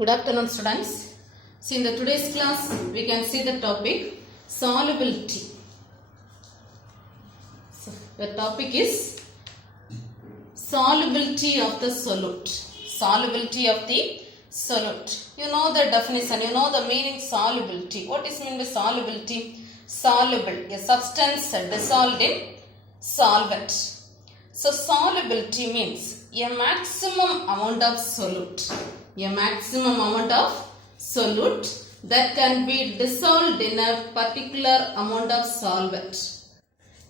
Good afternoon, students. So in the today's class we can see the topic solubility. So the topic is solubility of the solute. Solubility of the solute. You know the definition, you know the meaning solubility. What is meant by solubility? Soluble, a substance dissolved in solvent. So solubility means a maximum amount of solute. A maximum amount of solute that can be dissolved in a particular amount of solvent.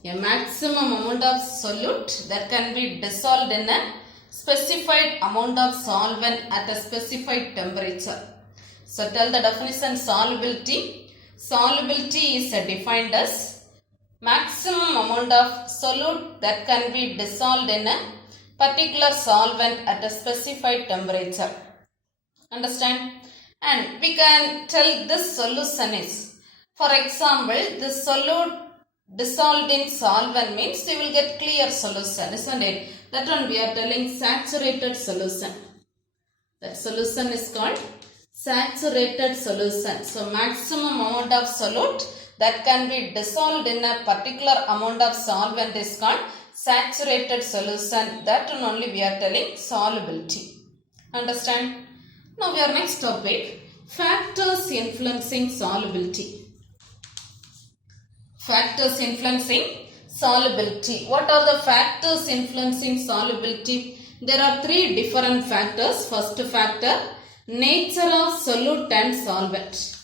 A maximum amount of solute that can be dissolved in a specified amount of solvent at a specified temperature. So tell the definition solubility. Solubility is defined as maximum amount of solute that can be dissolved in a particular solvent at a specified temperature. Understand? And we can tell this solution is, for example, the solute dissolved in solvent means you will get clear solution, isn't it? That one we are telling saturated solution. That solution is called saturated solution. So maximum amount of solute that can be dissolved in a particular amount of solvent is called saturated solution. That one only we are telling solubility. Understand? Now our next topic, factors influencing solubility. Factors influencing solubility. What are the factors influencing solubility? There are three different factors. First factor, nature of solute and solvent.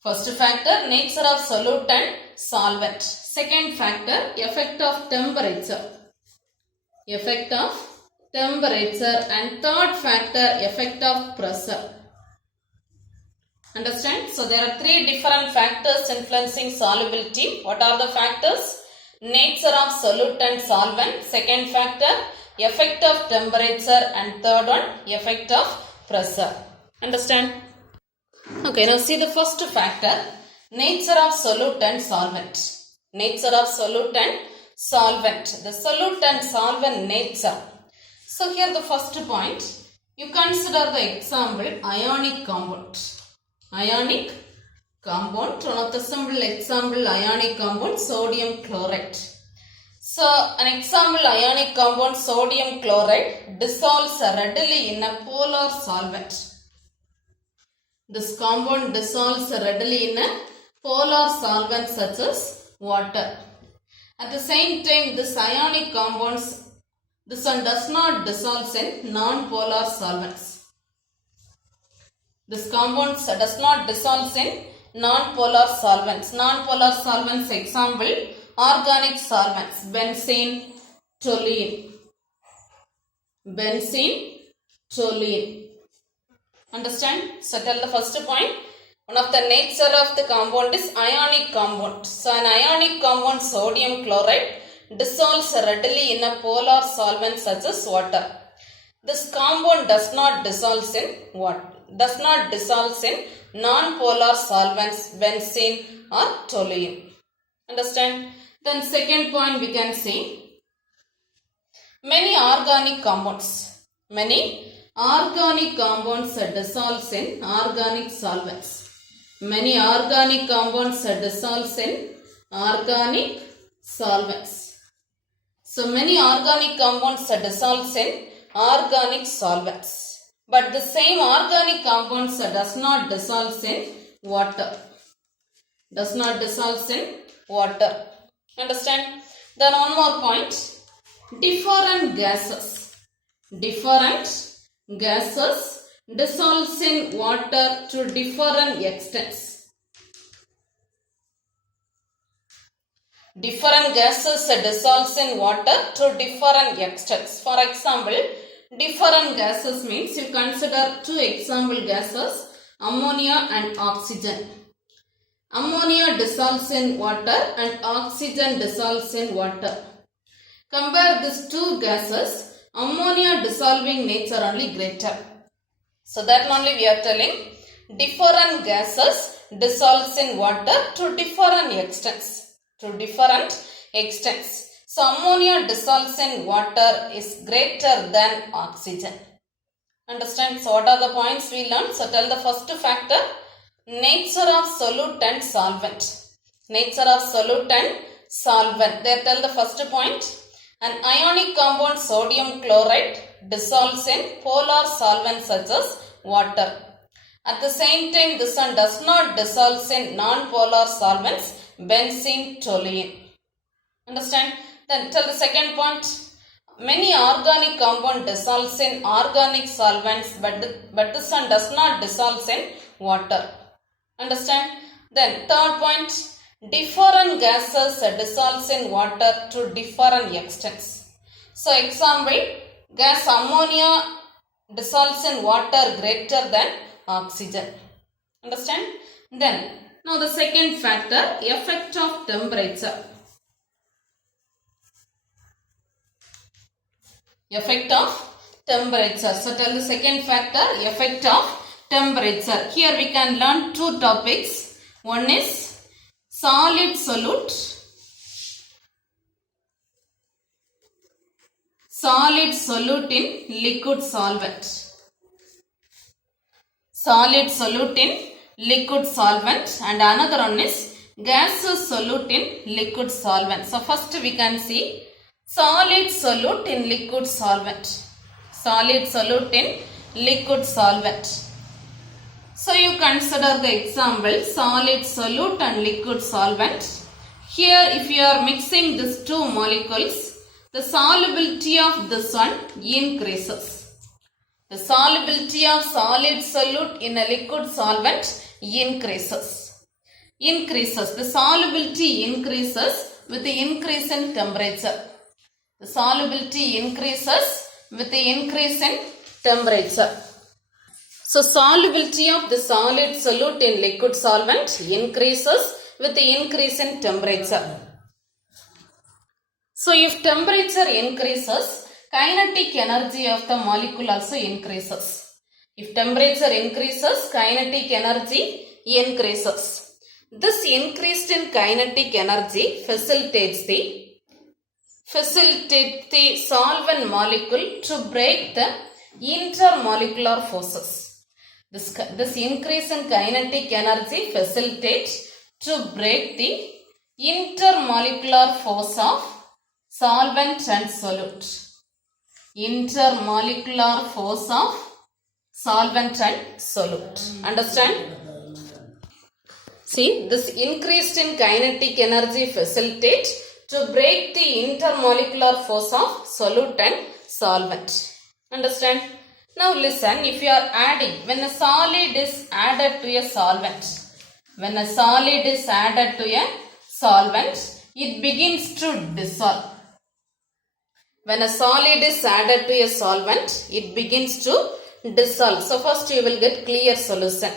First factor, nature of solute and solvent. Second factor, effect of temperature. Effect of temperature. And third factor, effect of pressure. Understand? So there are three different factors influencing solubility. What are the factors? Nature of solute and solvent. Second factor, effect of temperature. And third one, effect of pressure. Understand? Okay, now see the first factor, nature of solute and solvent. Nature of solute and solvent. The solute and solvent nature. So here the first point, you consider the example ionic compound. Ionic compound, one of the simple example ionic compound sodium chloride. So an example ionic compound sodium chloride dissolves readily in a polar solvent. This compound dissolves readily in a polar solvent such as water. At the same time, this ionic compounds, this one does not dissolve in non-polar solvents. This compound does not dissolve in non-polar solvents. Non-polar solvents example, organic solvents, benzene, toluene. Benzene, toluene. Understand? So tell the first point. One of the nature of the compound is ionic compound. So an ionic compound sodium chloride dissolves readily in a polar solvent such as water. This compound does not dissolve in water. Does not dissolve in non-polar solvents, benzene or toluene. Understand? Then second point we can see many organic compounds. Many organic compounds dissolve in organic solvents. Many organic compounds dissolve in organic solvents. So many organic compounds dissolve in organic solvents. But the same organic compounds does not dissolve in water. Does not dissolve in water. Understand? Then one more point. Different gases. Different gases dissolves in water to different extents. Different gases dissolves in water to different extents. For example, different gases means you consider two example gases, ammonia and oxygen. Ammonia dissolves in water and oxygen dissolves in water. Compare these two gases. Ammonia dissolving nature only greater. So that only we are telling different gases dissolves in water to different extents. To different extents. So ammonia dissolves in water is greater than oxygen. Understand? So what are the points we learned? So tell the first factor. Nature of solute and solvent. Nature of solute and solvent. There tell the first point. An ionic compound sodium chloride dissolves in polar solvents such as water. At the same time, this one does not dissolve in non-polar solvents, benzene, toluene. Understand? Then tell the second point. Many organic compound dissolves in organic solvents, but this one does not dissolve in water. Understand? Then third point. Different gases dissolves in water to different extents. So example, gas ammonia dissolves in water greater than oxygen. Understand? Then now the second factor, effect of temperature. Effect of temperature. So tell the second factor, effect of temperature. Here we can learn two topics. One is solid solute, solid solute in liquid solvent. Solid solute in liquid solvent, and another one is gaseous solute in liquid solvent. So first we can see solid solute in liquid solvent. Solid solute in liquid solvent. So you consider the example solid solute and liquid solvent. Here if you are mixing these two molecules, the solubility of this one increases. The solubility of solid solute in a liquid solvent increases. The solubility increases with the increase in temperature. The solubility increases with the increase in temperature. So solubility of the solid solute in liquid solvent increases with the increase in temperature. So if temperature increases, kinetic energy of the molecule also increases. If temperature increases, kinetic energy increases. This increase in kinetic energy facilitates the solvent molecule to break the intermolecular forces. This increase in kinetic energy facilitates to break the intermolecular force of solvent and solute. Intermolecular force of solvent and solute. Understand? See, this increase in kinetic energy facilitates to break the intermolecular force of solute and solvent. Understand? Now listen, if you are adding, when a solid is added to a solvent, it begins to dissolve. When a solid is added to a solvent, it begins to dissolve. So first you will get clear solution.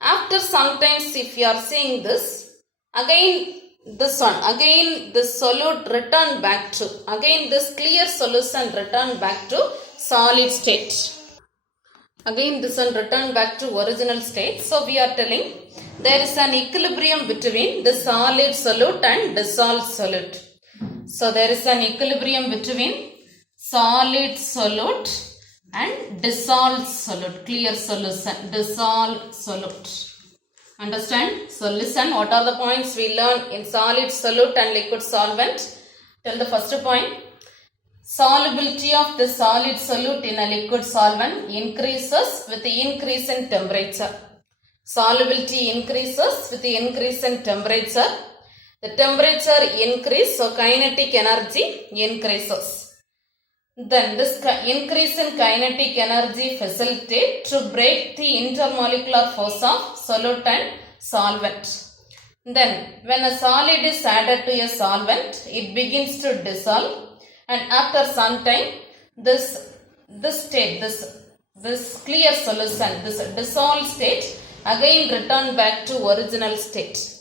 After sometimes if you are seeing this, again this solute return back to, again this clear solution return back to solid state. Again this one return back to original state. So we are telling there is an equilibrium between the solid solute and dissolved solute. So there is an equilibrium between solid solute and dissolved solute. Clear solution. Dissolved solute. Understand? So listen, what are the points we learn in solid solute and liquid solvent? Tell the first point. Solubility of the solid solute in a liquid solvent increases with the increase in temperature. Solubility increases with the increase in temperature. The temperature increase, so kinetic energy increases. Then this increase in kinetic energy facilitates to break the intermolecular force of solute and solvent. Then when a solid is added to a solvent, it begins to dissolve, and after some time this clear solution, this dissolved state again return back to original state.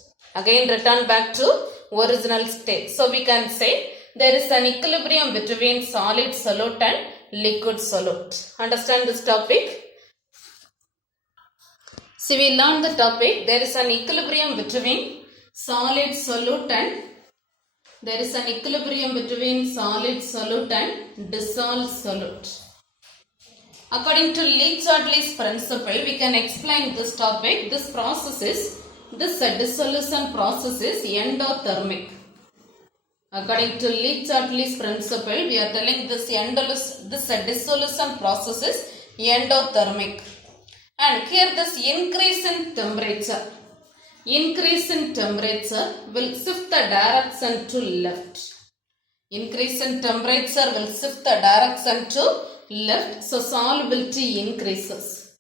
So we can say there is an equilibrium between solid solute and liquid solute. Understand this topic? See, we learned the topic. There is an equilibrium between solid solute and There is an equilibrium between solid solute and dissolved solute. According to Le-Chatelier's principle, we can explain this topic. This dissolution process is endothermic. According to Le-Chatelier's principle, we are telling this dissolution process is endothermic. And here this increase in temperature will shift the direction to left. Increase in temperature will shift the direction to left, so solubility increases.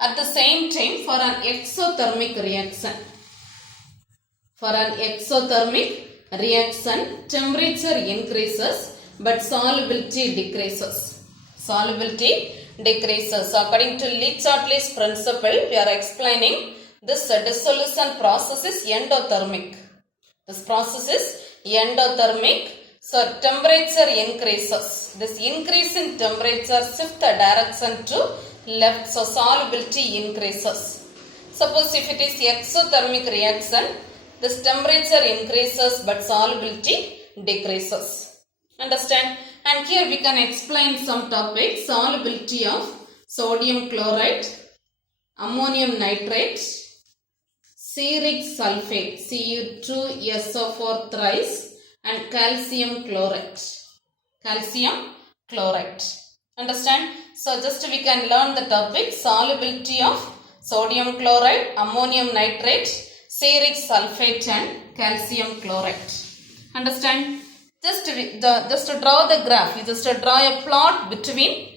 At the same time, for an exothermic reaction, temperature increases but solubility decreases. According to Le-Chatelier's principle, we are explaining this dissolution process is endothermic. This process is endothermic. So temperature increases. This increase in temperature shifts the direction to left. So solubility increases. Suppose if it is exothermic reaction, this temperature increases but solubility decreases. Understand? And here we can explain some topics. Solubility of sodium chloride, ammonium nitrate, ceoric sulfate, Cu2SO4 thrice, and calcium chloride. Understand? So just we can learn the topic. Solubility of sodium chloride, ammonium nitrate, ceoric sulfate and calcium chloride. Understand? Just to draw the graph, you just draw a plot between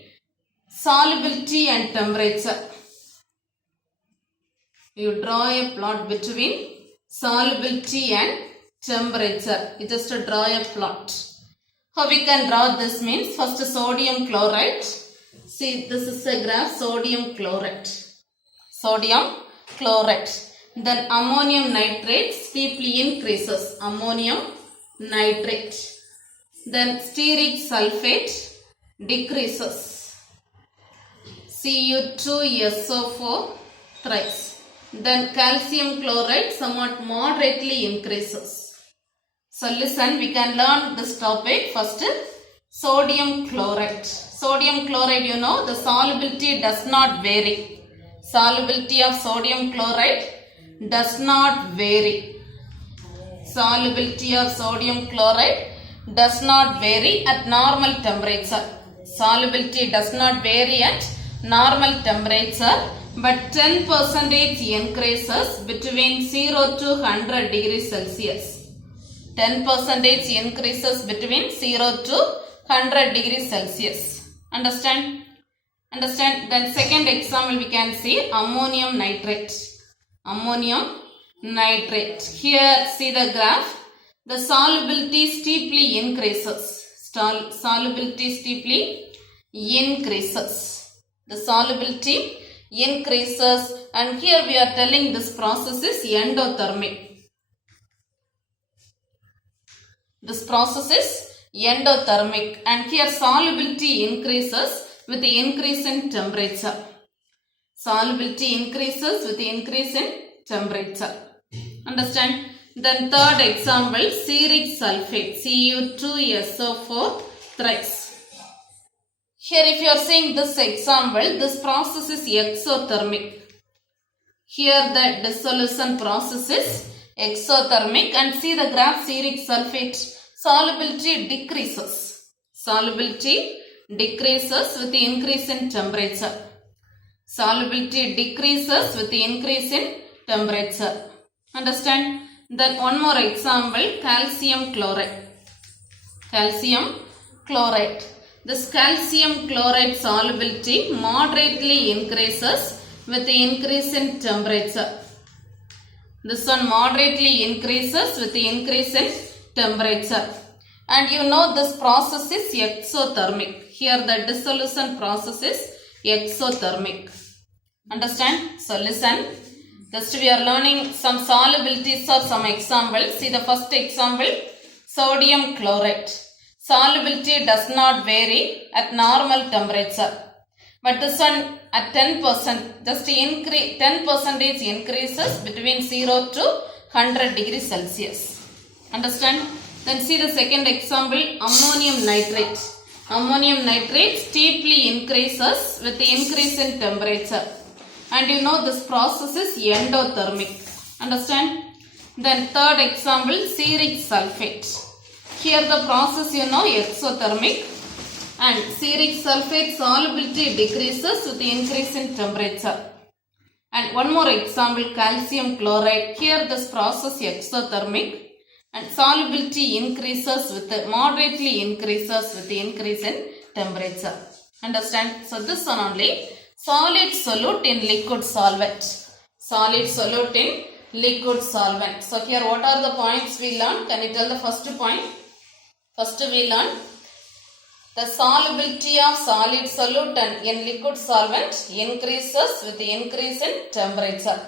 solubility and temperature. You draw a plot between solubility and temperature. You just draw a plot. How we can draw this means, first sodium chloride. See, this is a graph, sodium chloride. Then ammonium nitrate steeply increases. Ammonium nitrate. Then stearic sulfate decreases. Cu2SO4 thrice. Then calcium chloride somewhat moderately increases. So listen, we can learn this topic. First, sodium chloride. Sodium chloride, you know, the solubility does not vary. Solubility of sodium chloride does not vary. Solubility of sodium chloride does not vary at normal temperature. Solubility does not vary at normal temperature, but 10% increases between 0 to 100 degrees Celsius. 10% increases between 0 to 100 degrees Celsius. Understand? Then second example we can see ammonium nitrate. Here see the graph. The solubility steeply increases. The solubility increases, and here we are telling this process is endothermic. And here solubility increases with the increase in temperature. Understand? Then third example, ceoric sulfate, Cu2SO4 thrice. Here if you are seeing this example, this process is exothermic. Here the dissolution process is exothermic, and see the graph, ceoric sulfate, solubility decreases. With the increase in temperature. Understand? Then one more example, calcium chloride. This calcium chloride solubility moderately increases with the increase in temperature. This one moderately increases with the increase in temperature. And you know this process is exothermic. Here the dissolution process is exothermic. Understand? So listen. Just we are learning some solubilities or some examples. See the first example, sodium chloride. Solubility does not vary at normal temperature. But this one at 10%, just 10% increases between 0 to 100 degrees Celsius. Understand? Then see the second example, ammonium nitrate. Ammonium nitrate steeply increases with the increase in temperature. And you know this process is endothermic. Understand? Then third example, cearic sulfate. Here the process you know exothermic. And cearic sulfate solubility decreases with the increase in temperature. And one more example, calcium chloride. Here this process exothermic. And solubility increases with the moderately increases with the increase in temperature. Understand? So this one only solid solute in liquid solvent. Solid solute in liquid solvent. So here what are the points we learned? Can you tell the first point? First we learned the solubility of solid solute in liquid solvent increases with the increase in temperature.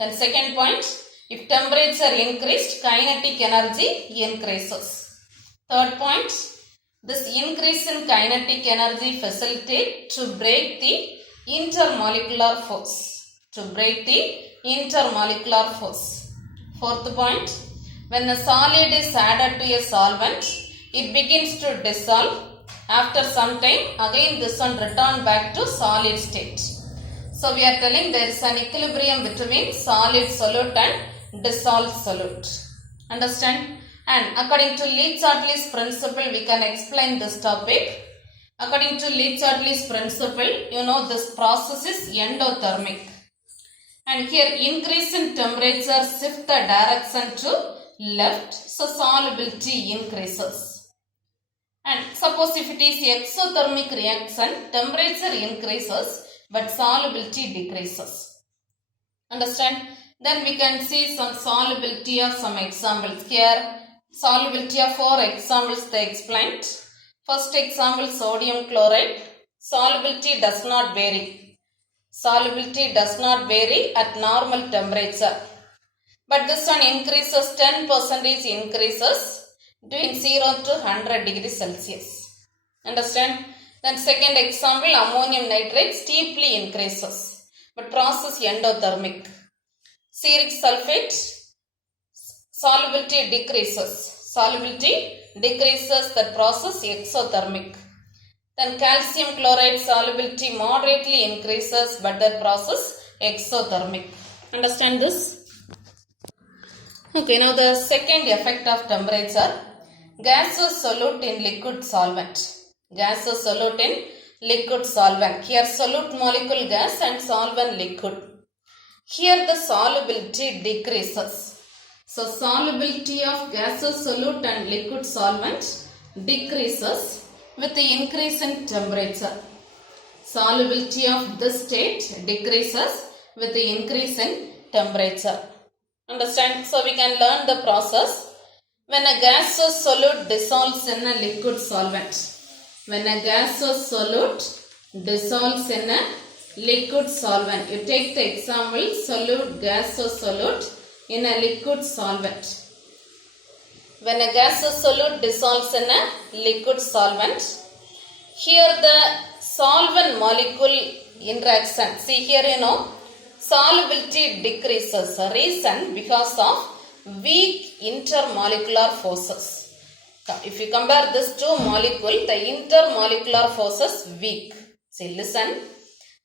Then second point, if temperature increased, kinetic energy increases. Third point, this increase in kinetic energy facilitates to break the intermolecular force. To break the intermolecular force. Fourth point, when a solid is added to a solvent, it begins to dissolve. After some time, again this one return back to solid state. So we are telling there is an equilibrium between solid solute and dissolved solute. Understand? And according to Le-Chatelier's principle, we can explain this topic. According to Le-Chatelier's principle, you know this process is endothermic. And here increase in temperature shift the direction to left, so solubility increases. And suppose if it is exothermic reaction, temperature increases but solubility decreases. Understand? Then we can see some solubility of some examples. Here solubility of 4 examples they explained. First example, sodium chloride. Solubility does not vary. Solubility does not vary at normal temperature. But this one increases 10% increases between 0 to 100 degrees Celsius. Understand? Then second example, ammonium nitrate steeply increases. But process endothermic. Cearic sulfate, solubility decreases. Solubility decreases, that process exothermic. Then calcium chloride solubility moderately increases, but that process exothermic. Understand this? Okay, now the second effect of temperature, gaseous solute in liquid solvent. Gaseous solute in liquid solvent. Here solute molecule gas and solvent liquid. Here the solubility decreases. So solubility of gaseous solute and liquid solvent decreases with the increase in temperature. Solubility of this state decreases with the increase in temperature. Understand? So we can learn the process. When a gaseous solute dissolves in a liquid solvent. When a gaseous solute dissolves in a liquid solvent. You take the example, solute, gaseous solute in a liquid solvent. When a gaseous solute dissolves in a liquid solvent, here the solvent molecule interaction. See here you know, solubility decreases. Reason because of weak intermolecular forces. If you compare this two molecule, the intermolecular forces weak. See, listen.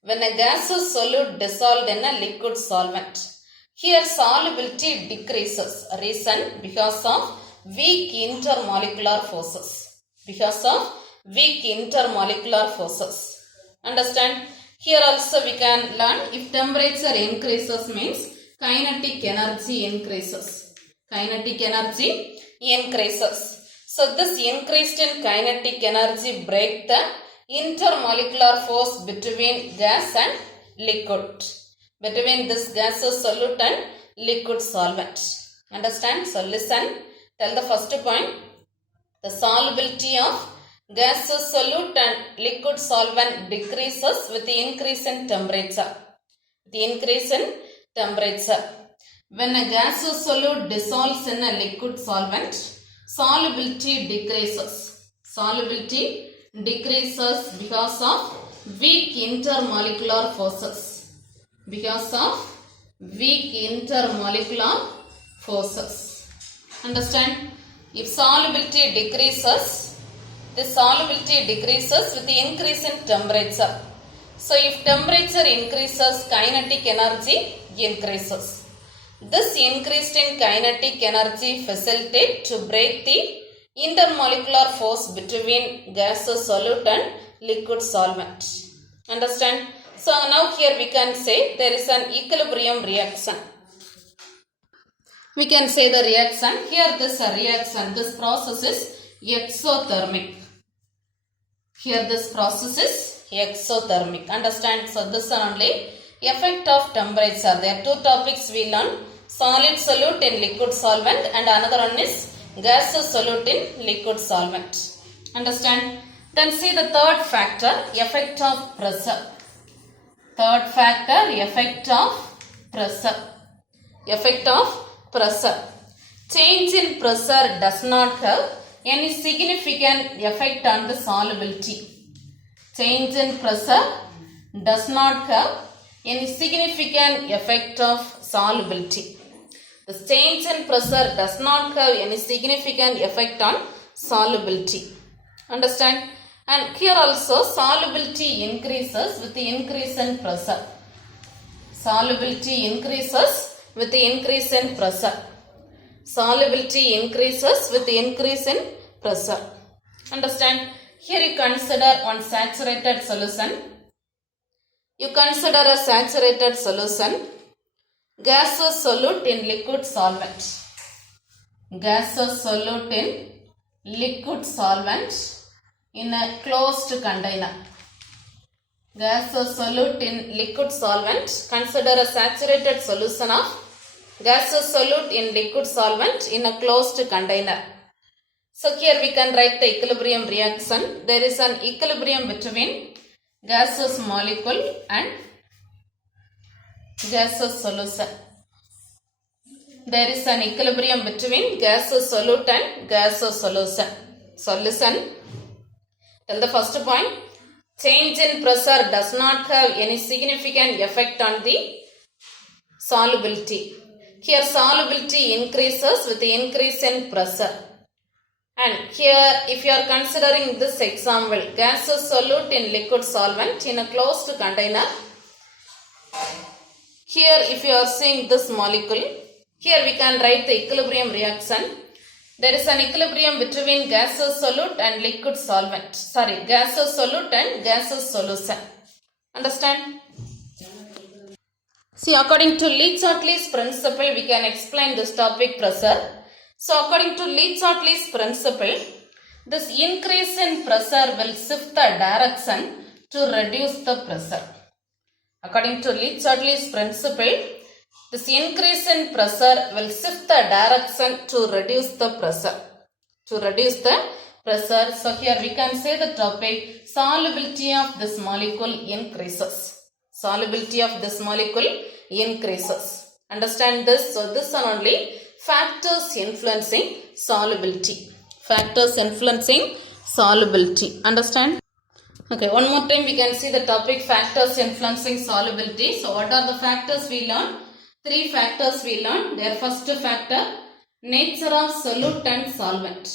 When a gaseous solute dissolved in a liquid solvent, here solubility decreases. Reason because of weak intermolecular forces. Because of weak intermolecular forces. Understand? Here also we can learn if temperature increases means kinetic energy increases. Kinetic energy increases. So this increased in kinetic energy break the intermolecular force between gas and liquid. Between this gaseous solute and liquid solvent. Understand? So listen. Tell the first point. The solubility of gaseous solute and liquid solvent decreases with the increase in temperature. The increase in temperature. When a gaseous solute dissolves in a liquid solvent, solubility decreases. Solubility decreases because of weak intermolecular forces. Because of weak intermolecular forces. Understand? If solubility decreases, the solubility decreases with the increase in temperature. So if temperature increases, kinetic energy increases. This increase in kinetic energy facilitates to break the intermolecular force between gaseous solute and liquid solvent. Understand? So now here we can say there is an equilibrium reaction. We can say the reaction. Here this reaction, this process is exothermic. Here this process is exothermic. Understand? So this is only effect of temperature. There are two topics we learn. Solid solute in liquid solvent and another one is gaseous solute in liquid solvent. Understand? Then see the third factor, effect of pressure. Third factor, effect of pressure. Effect of pressure. Change in pressure does not have any significant effect on the solubility. Change in pressure does not have any significant effect of solubility. The change in pressure does not have any significant effect on solubility. Understand? And here also solubility increases with the increase in pressure. Solubility increases with the increase in pressure. Solubility increases with the increase in pressure. Understand? Here you consider one saturated solution. You consider a saturated solution. Gaseous solute in liquid solvent. Gaseous solute in liquid solvent in a closed container. Gaseous solute in liquid solvent. Consider a saturated solution of gaseous solute in liquid solvent in a closed container. So here we can write the equilibrium reaction. There is an equilibrium between gaseous molecule and gaseous solution. There is an equilibrium between gaseous solute and gaseous solution. Tell the first point. Change in pressure does not have any significant effect on the solubility. Here solubility increases with the increase in pressure. And here if you are considering this example, gaseous solute in liquid solvent in a closed container. Here if you are seeing this molecule, here we can write the equilibrium reaction. There is an equilibrium between gaseous solute and liquid solvent. Gaseous solute and gaseous solution. Understand? See, according to Le-Chatelier's principle, we can explain this topic pressure. So, according to Le-Chatelier's principle, this increase in pressure will shift the direction to reduce the pressure. According to Le-Chatelier's principle, this increase in pressure will shift the direction to reduce the pressure. So here we can say the topic solubility of this molecule increases. Solubility of this molecule increases. Understand this? So this are only factors influencing solubility. Factors influencing solubility. Understand? Okay, one more time we can see the topic factors influencing solubility. So what are the factors we learned? 3 factors we learned. Their first factor, nature of solute and solvent.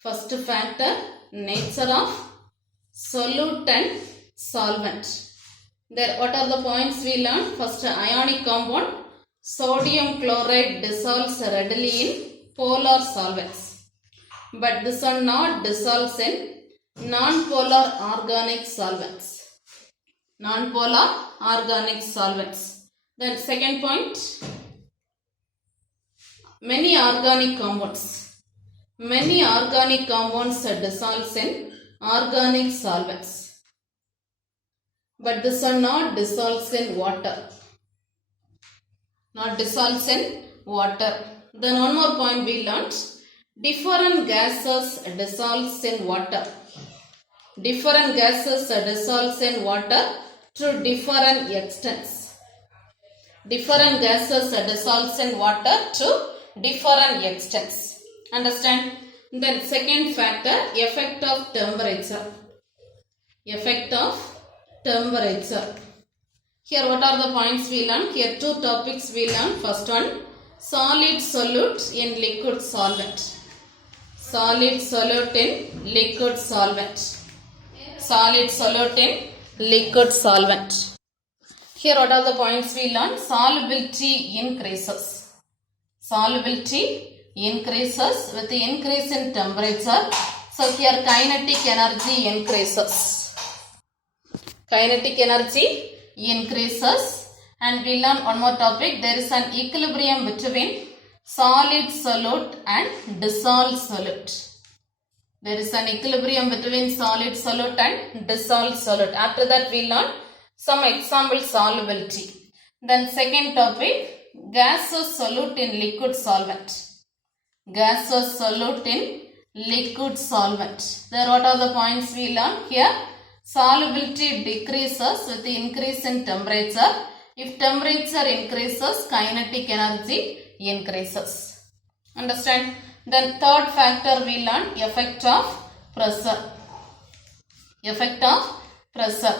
First factor, nature of solute and solvent. There, what are the points we learned? First, ionic compound. Sodium chloride dissolves readily in polar solvents. But this one not dissolves in non-polar organic solvents. Non-polar organic solvents. Then second point, many organic compounds. Many organic compounds dissolves in organic solvents. But this one not dissolves in water. Not dissolves in water. Then one more point we learnt. Different gases dissolves in water. Different gases dissolves in water to different extents. Different gases dissolves in water to different extents. Understand? Then second factor, effect of temperature. Effect of temperature. Here what are the points we learned? Here 2 topics we learned. First one, solid solute in liquid solvent. Solid solute in liquid solvent. Solid solute in liquid solvent. Here what are the points we learned? Solubility increases. Solubility increases with the increase in temperature. So here kinetic energy increases. Kinetic energy increases. And we learn one more topic. There is an equilibrium between solid solute and dissolved solute. There is an equilibrium between solid solute and dissolved solute. After that we learn some example solubility. Then second topic, gaseous solute in liquid solvent. Gaseous solute in liquid solvent. There what are the points we learn? Here solubility decreases with the increase in temperature. If temperature increases, kinetic energy increases. Understand? Then third factor we learn, effect of pressure. Effect of pressure.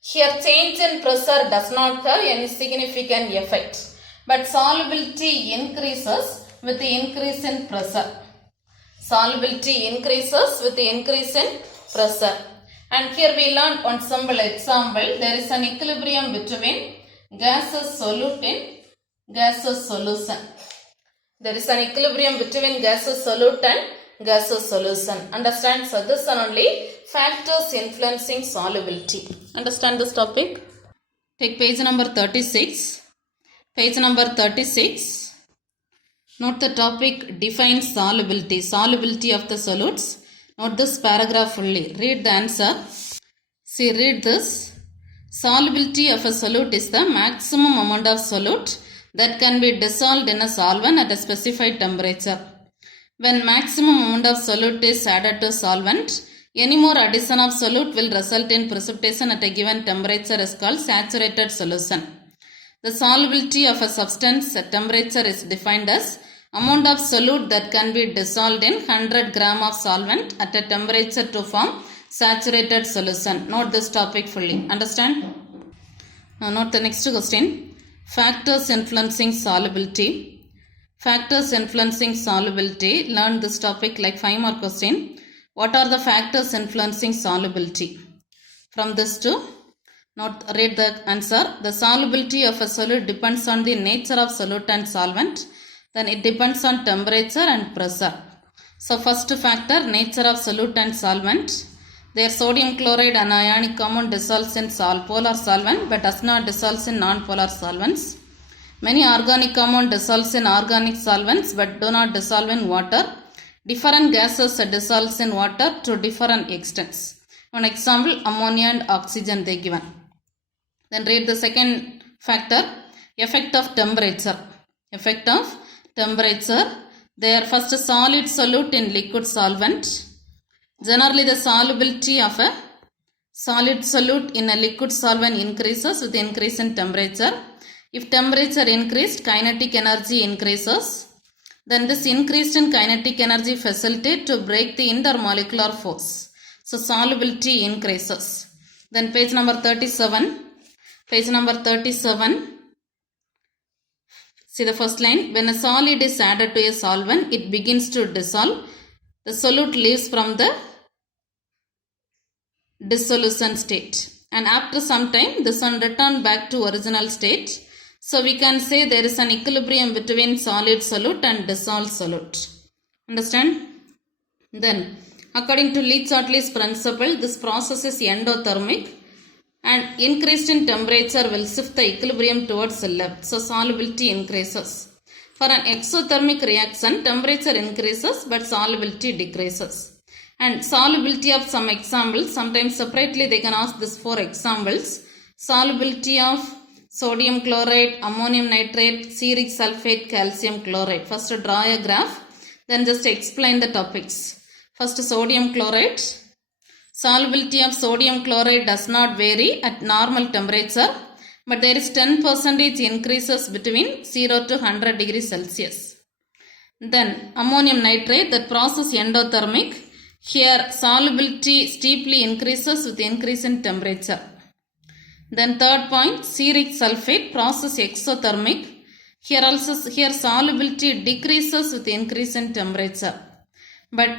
Here change in pressure does not have any significant effect. But solubility increases with the increase in pressure. Solubility increases with the increase in pressure. And here we learn one simple example. There is an equilibrium between gaseous solute in gaseous solution. There is an equilibrium between gaseous solute and gaseous solution. Understand? So this are only factors influencing solubility. Understand this topic? Take page number 36. Page number 36. Note the topic, define solubility. Solubility of the solutes. Note this paragraph fully. Read the answer. See, read this. Solubility of a solute is the maximum amount of solute that can be dissolved in a solvent at a specified temperature. When maximum amount of solute is added to solvent, any more addition of solute will result in precipitation at a given temperature is called saturated solution. The solubility of a substance at temperature is defined as amount of solute that can be dissolved in 100 gram of solvent at a temperature to form saturated solution. Note this topic fully. Understand? Now note the next question. Factors influencing solubility. Factors influencing solubility. Learn this topic like 5 more question. What are the factors influencing solubility? From this to note, read the answer. The solubility of a solute depends on the nature of solute and solvent. Then it depends on temperature and pressure. So first factor, nature of solute and solvent. Their sodium chloride and ionic compound dissolves in polar solvent but does not dissolve in non-polar solvents. Many organic compounds dissolve in organic solvents but do not dissolve in water. Different gases dissolve in water to different extents. One example, ammonia and oxygen they given. Then read the second factor, effect of temperature. Effect of temperature. Their first solid solute in liquid solvent. Generally, the solubility of a solid solute in a liquid solvent increases with increase in temperature. If temperature increased, kinetic energy increases. Then this increase in kinetic energy facilitates to break the intermolecular force. So solubility increases. Then page number 37. Page number 37. See the first line. When a solid is added to a solvent, it begins to dissolve. The solute leaves from the dissolution state, and after some time this one return back to original state. So we can say there is an equilibrium between solid solute and dissolved solute. Understand? Then according to Le-Chatelier's principle, this process is endothermic and increased in temperature will shift the equilibrium towards the left. So solubility increases. For an exothermic reaction, temperature increases but solubility decreases. And solubility of some examples, sometimes separately they can ask this 4 examples. Solubility of sodium chloride, ammonium nitrate, ceoric sulfate, calcium chloride. First draw a graph, then just explain the topics. First sodium chloride. Solubility of sodium chloride does not vary at normal temperature, but there is 10% increases between 0 to 100 degrees Celsius. Then ammonium nitrate, that process endothermic. Here solubility steeply increases with increase in temperature. Then third point, ceoric sulfate, process exothermic. Here solubility decreases with increase in temperature. But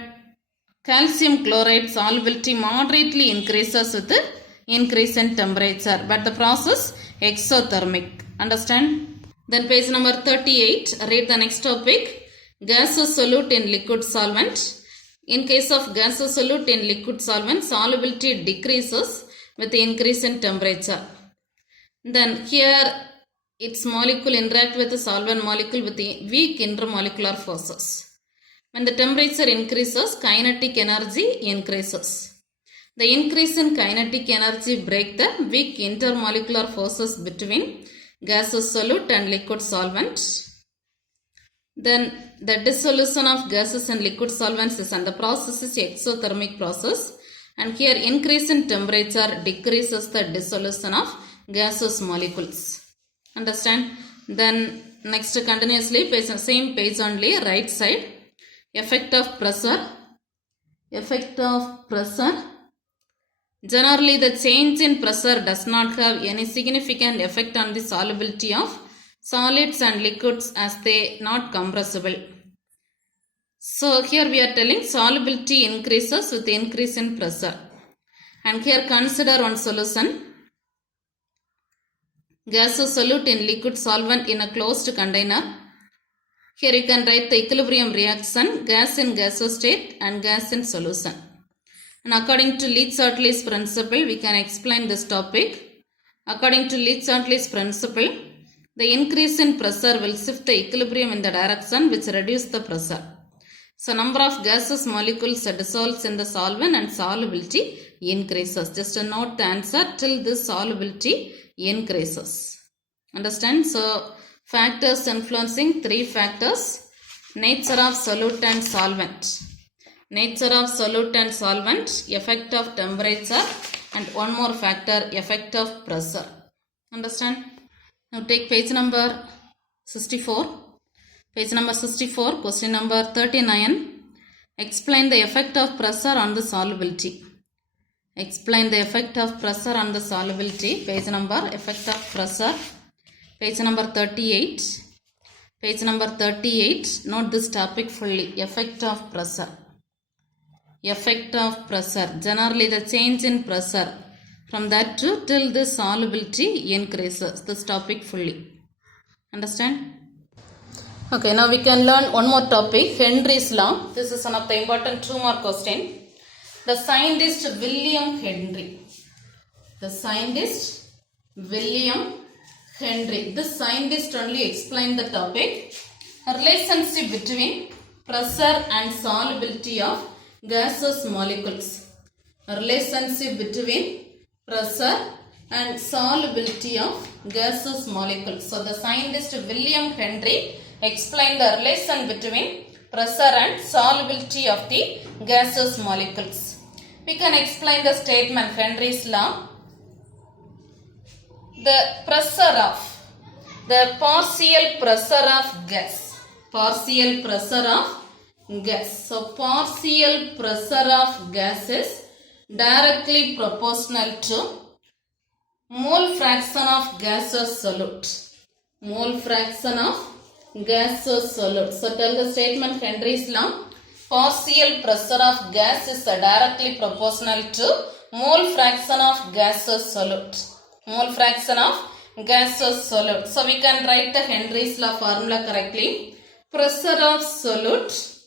calcium chloride solubility moderately increases with increase in temperature. But the process exothermic. Understand? Then page number 38. Read the next topic. Gaseous solute in liquid solvent. In case of gaseous solute in liquid solvent, solubility decreases with increase in temperature. Then here its molecule interact with the solvent molecule with weak intermolecular forces. When the temperature increases, kinetic energy increases. The increase in kinetic energy break the weak intermolecular forces between gaseous solute and liquid solvent. Then the dissolution of gases and liquid solvents is, and the process is exothermic process. And here increase in temperature decreases the dissolution of gaseous molecules. Understand? Then next continuously same page only, right side. Effect of pressure. Effect of pressure. Generally the change in pressure does not have any significant effect on the solubility of solids and liquids as they not compressible. So here we are telling solubility increases with increase in pressure. And here consider one solution. Gaseous solute in liquid solvent in a closed container. Here you can write the equilibrium reaction, gas in gaseous state and gas in solution. And according to Leach-Hartley's principle, we can explain this topic. According to Leach-Hartley's principle, the increase in pressure will shift the equilibrium in the direction which reduces the pressure. So number of gaseous molecules dissolves in the solvent and solubility increases. Just note the answer till this solubility increases. Understand? So factors influencing, three factors. Nature of solute and solvent. Nature of solute and solvent, effect of temperature, and one more factor, effect of pressure. Understand? Now take page number 64. Page number 64, question number 39. Explain the effect of pressure on the solubility. Explain the effect of pressure on the solubility. Page number, effect of pressure. Page number 38. Page number 38. Note this topic fully. Effect of pressure. Effect of pressure. Generally the change in pressure. From that to till the solubility increases. This topic fully. Understand? Okay, now we can learn one more topic. Henry's law. This is one of the important 2 more question. The scientist William Henry. The scientist William Henry. This scientist only explained the topic. A relationship between pressure and solubility of gaseous molecules. A relationship between pressure and solubility of gaseous molecules. So the scientist William Henry explained the relation between pressure and solubility of the gaseous molecules. We can explain the statement Henry's law. The pressure of, the partial pressure of gas. Partial pressure of gas. So partial pressure of gas is directly proportional to mole fraction of gaseous solute. Mole fraction of gaseous solute. So tell the statement Henry's law. Partial pressure of gas is directly proportional to mole fraction of gaseous solute. Mole fraction of gaseous solute. So we can write the Henry's law formula correctly. Pressure of solute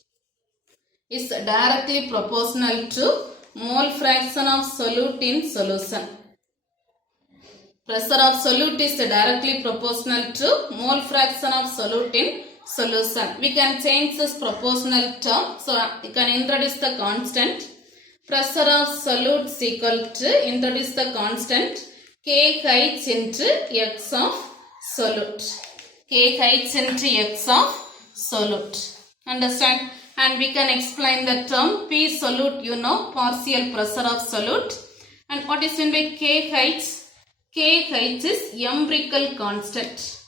is directly proportional to mole fraction of solute in solution. Pressure of solute is directly proportional to mole fraction of solute in solution. We can change this proportional term. So we can introduce the constant. Pressure of solute is equal to, introduce the constant KH into X of solute. KH into X of solute. Understand? And we can explain the term P solute, you know, partial pressure of solute. And what is meant by KH? KH is empirical constant.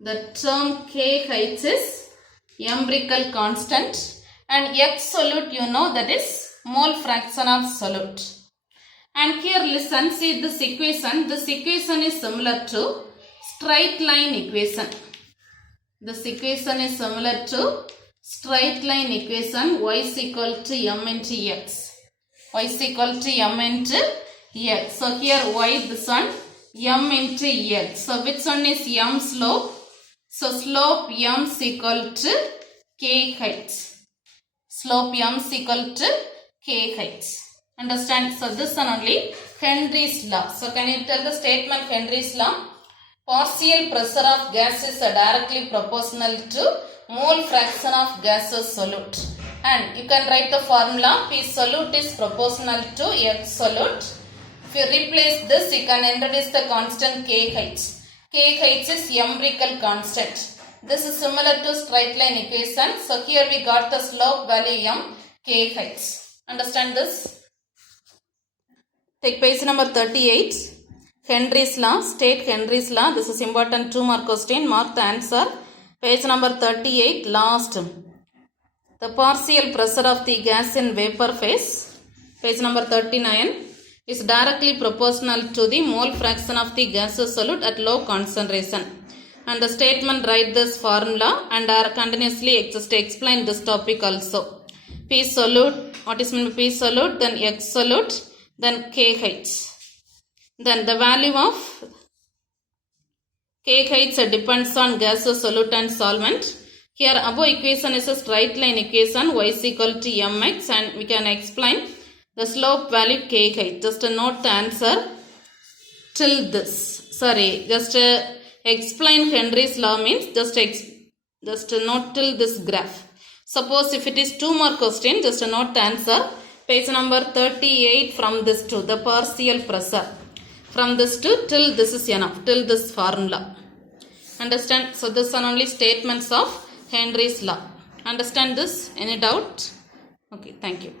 The term KH is empirical constant. And X solute, you know, that is mole fraction of solute. And here listen, see this equation. This equation is similar to straight line equation. This equation is similar to straight line equation y is equal to m into x. Y is equal to m into x. So here y this one m into x. So which one is m slope? So slope m is equal to k height. Slope m is equal to k height. Understand? So this one only Henry's law. So can you tell the statement Henry's law? Partial pressure of gas is directly proportional to mole fraction of gaseous solute. And you can write the formula P solute is proportional to X solute. If you replace this, you can introduce the constant K height. K height is empirical constant. This is similar to straight line equation. So here we got the slope value m, K height. Understand this? Take page number 38. Henry's law. State Henry's law. This is important 2-mark question. Mark the answer. Page number 38. Last. The partial pressure of the gas in vapor phase. Page number 39. Is directly proportional to the mole fraction of the gaseous solute at low concentration. And the statement write this formula and are continuously just explain this topic also. P solute. What is meant by P solute? Then X solute. Then K height. Then the value of K heights depends on gaseous solute and solvent. Here above equation is a straight line equation y is equal to mx and we can explain the slope value K height. Just note the answer till this. Sorry, just explain Henry's law means just note till this graph. Suppose if it is 2-mark question, just note the answer. Page number 38 from this to the partial pressure. From this to till this is enough, till this formula. Understand? So this are only statements of Henry's law. Understand this? Any doubt? Okay, thank you.